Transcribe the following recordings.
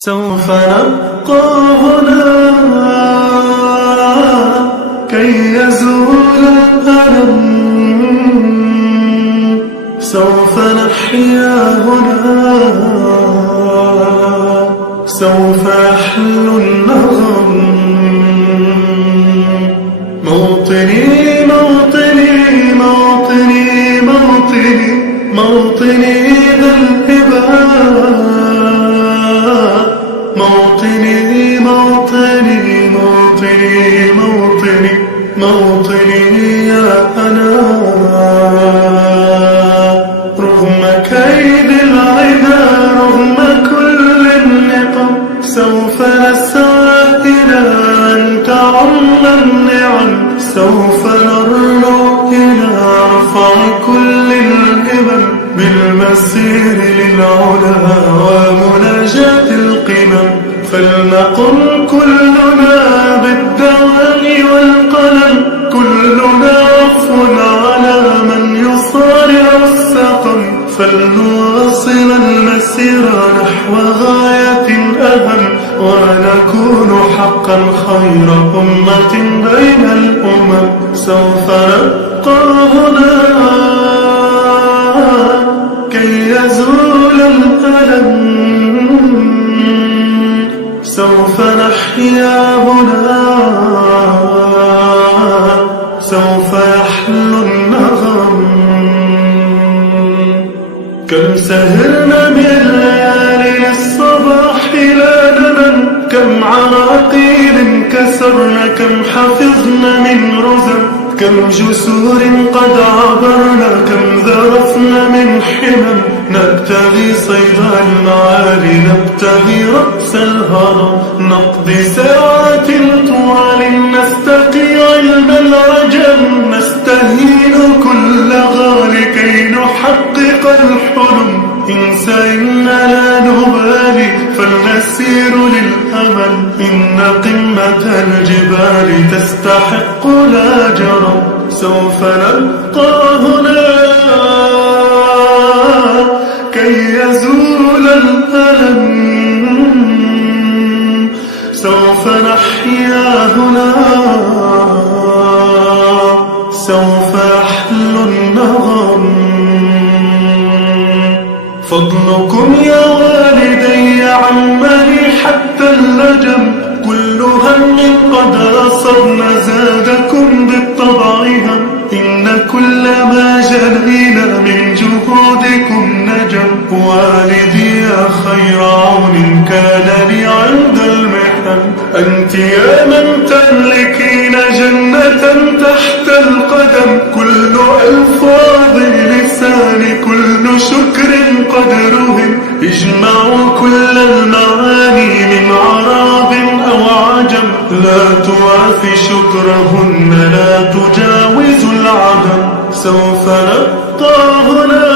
سوف نبقى هنا كي يزول الألم، سوف نحيا هنا، سوف يحل النغم. موطني موطني موطني موطني موطني ذا الهباء، موطني موطني موطني موطني موطني يا أنا. رغم كيد العدا، رغم كل النقم، سوف نسعى إلى أن تعم النعم، سوف نرنو إلى رفع كل الهمم، بالمسير للعلا ومناجاة القمم. فلنقم كلنا بالدوام والقلم، كلنا عفو على من يصارع السقم. فلنواصل المسير نحو غاية أهم، ونكون حقا خير أمة بين الأمم. سوف نبقى هنا كي يزول الألم، سوف نحيا هنا، سوف يحل النغم. كم سهرنا من ليالي للصباح لا ننم، كم عراقيل كسرنا، كم حفظنا من رزم، كم جسور قد عبرنا، كم ذرفنا من حمم. نبتغي صيد المعالي، نبتغي رأس الهرم، نقضي ساعات طوال نستقي علم العجم، نستهين كل غال كي نحقق الحلم. إنسى إننا نبالي، فلنسير للأمل، إن قمة الجبال تستحق لا جرم. سوف نبقى هنا كي يزول الألم، سوف نحيا هنا، سوف يحل النغم. فضلكم يا والدي عمني حتى اللجم، كل هم قد أصبنا زادكم بالطبع هم، إن كل ما جنينا من جهودكم نجم. والدي يا خير عون كان لي عند المحن، أنت يا من تملكين جنة تحت القدم. كل ألفاظ لساني، كل شكر قدرهم، اجمعوا كل المعاني من عرب أو عجم. لا توافي شكرهن، لا تجاوز العدم. سوف نبقى هنا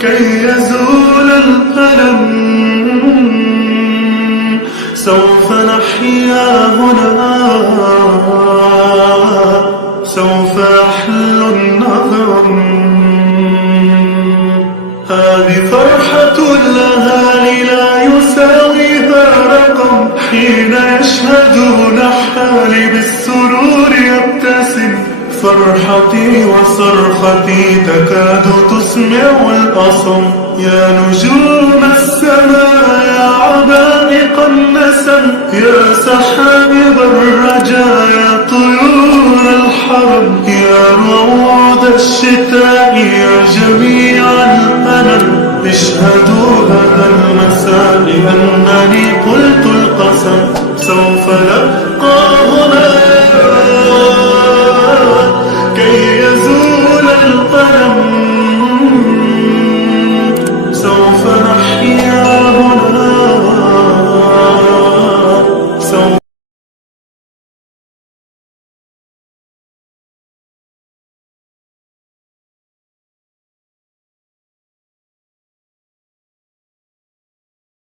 كي يزول الألم، سوف نحيا هنا، سوف يحل النغم. هذه فرحة الأهالي لا يساويها رقم، حين يشهدون حالي بالسرور يبتسم. فرحتي وصرختي تكاد تسمع الأصم. يا نجوم السماء، يا عبائق النسم، يا سحابب الرجاء، يا طيور الحرم، يا رعود الشتاء، يا جميع الألم. اشهدوا هذا المساء أنني قلت القسم. سوف نبقى